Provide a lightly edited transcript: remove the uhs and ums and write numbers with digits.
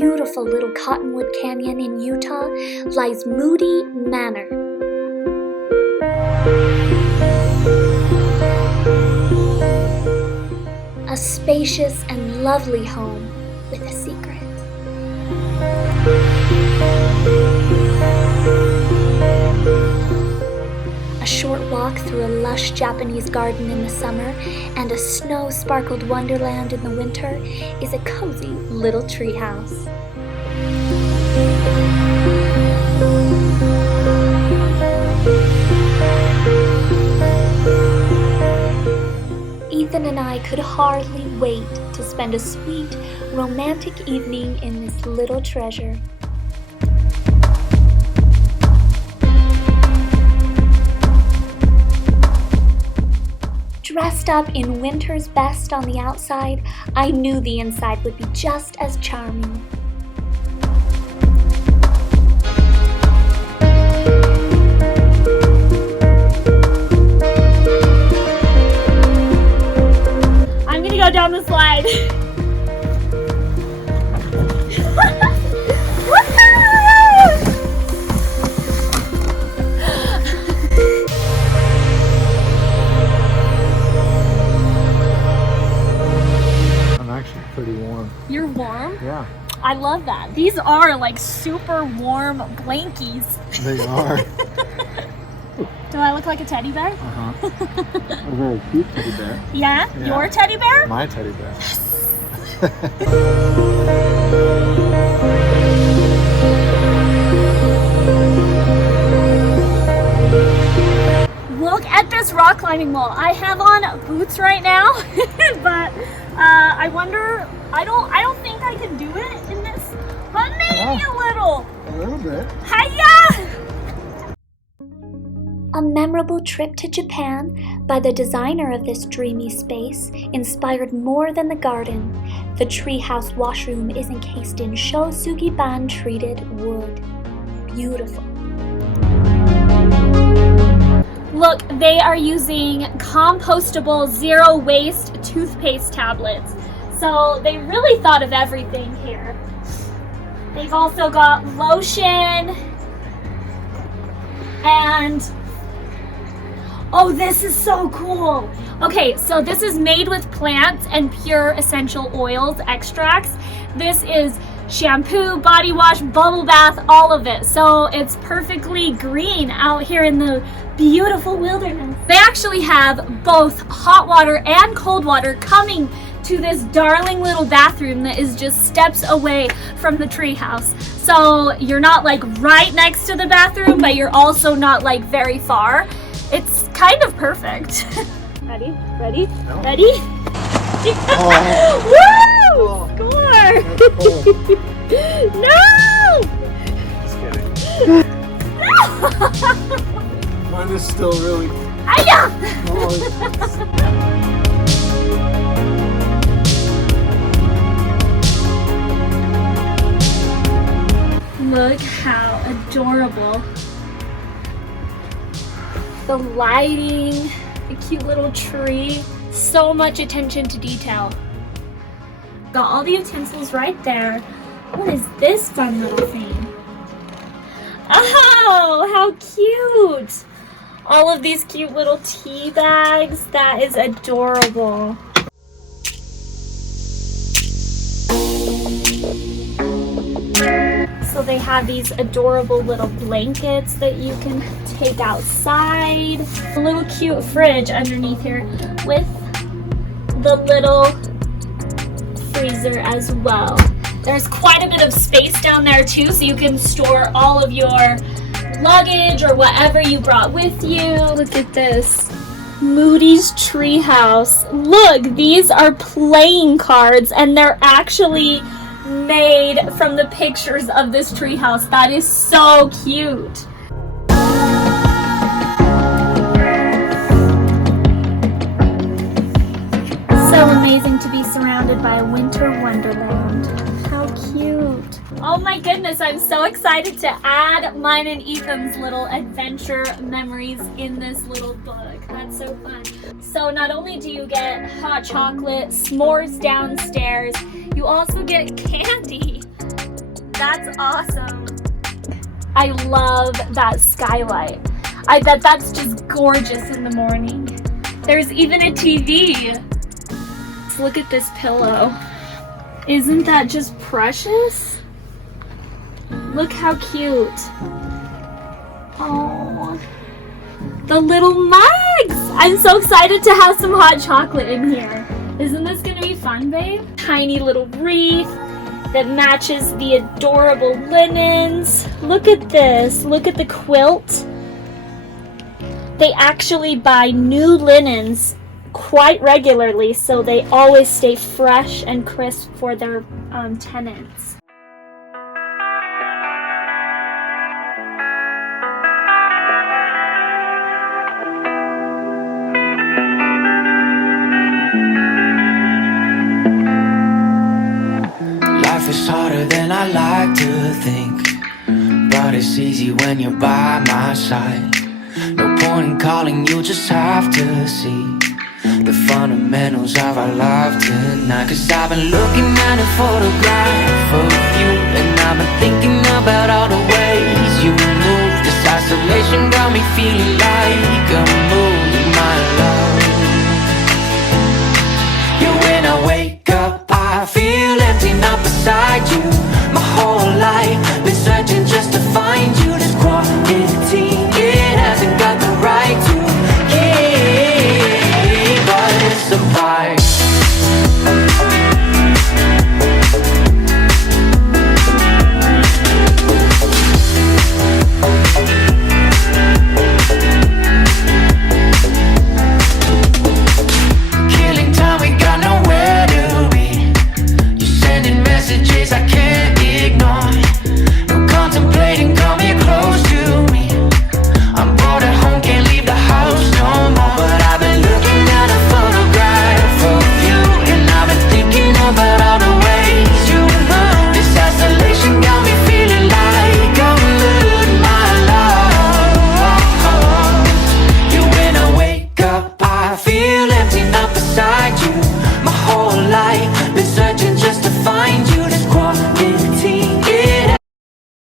beautiful Little Cottonwood Canyon in Utah lies Moody Manor. A spacious and lovely home with a secret. A short walk through a lush Japanese garden in the summer and a snow-sparkled wonderland in the winter is a cozy little treehouse. Ethan and I could hardly wait to spend a sweet, romantic evening in this little treasure. Dressed up in winter's best on the outside, I knew the inside would be just as charming. I'm gonna go down the slide. Pretty warm. You're warm? Yeah. I love that. These are like super warm blankies. They are. Do I look like a teddy bear? Uh-huh. A very cute teddy bear. Yeah? Your teddy bear? My teddy bear. Look at this rock climbing wall. I have on boots right now, but I wonder, I don't think I can do it in this, but maybe a little. A little bit. Hiya! A memorable trip to Japan by the designer of this dreamy space inspired more than the garden. The treehouse washroom is encased in Shosugiban treated wood. Beautiful. Look, they are using compostable zero waste toothpaste tablets. So they really thought of everything here. They've also got lotion and oh, this is so cool. Okay, so this is made with plants and pure essential oils extracts. This is shampoo, body wash, bubble bath, all of it. So it's perfectly green out here in the beautiful wilderness. They actually have both hot water and cold water coming to this darling little bathroom that is just steps away from the treehouse. So you're not like right next to the bathroom, but you're also not like very far. It's kind of perfect. Ready? Ready? No. Ready? Oh. Woo! Score! No! Just kidding. Mine is still really... Aya! Look how adorable. The lighting, the cute little tree, so much attention to detail. Got all the utensils right there. What is this fun little thing? Oh, how cute! All of these cute little tea bags. That is adorable. So they have these adorable little blankets that you can take outside. A little cute fridge underneath here with the little freezer as well. There's quite a bit of space down there too, so you can store all of your luggage or whatever you brought with you. Look at this. Moody's Treehouse. Look, these are playing cards and they're actually made from the pictures of this treehouse. That is so cute. So amazing to be surrounded by a winter wonderland. How cute. Oh my goodness, I'm so excited to add mine and Ethan's little adventure memories in this little book. That's so fun. So not only do you get hot chocolate, s'mores downstairs, you also get candy. That's awesome. I love that skylight. I bet that's just gorgeous in the morning. There's even a TV. Let's look at this pillow. Isn't that just precious? Look how cute. Oh, the little mugs. I'm so excited to have some hot chocolate in here. Isn't this gonna be fun, babe? Tiny little wreath that matches the adorable linens. Look at this. Look at the quilt. They actually buy new linens quite regularly, so they always stay fresh and crisp for their tenants. Life is harder than I like to think, but it's easy when you're by my side. No point in calling, you just have to see the fundamentals of our life tonight. Cause I've been looking at a photograph of you, and I've been thinking about all the ways you move. This isolation got me feeling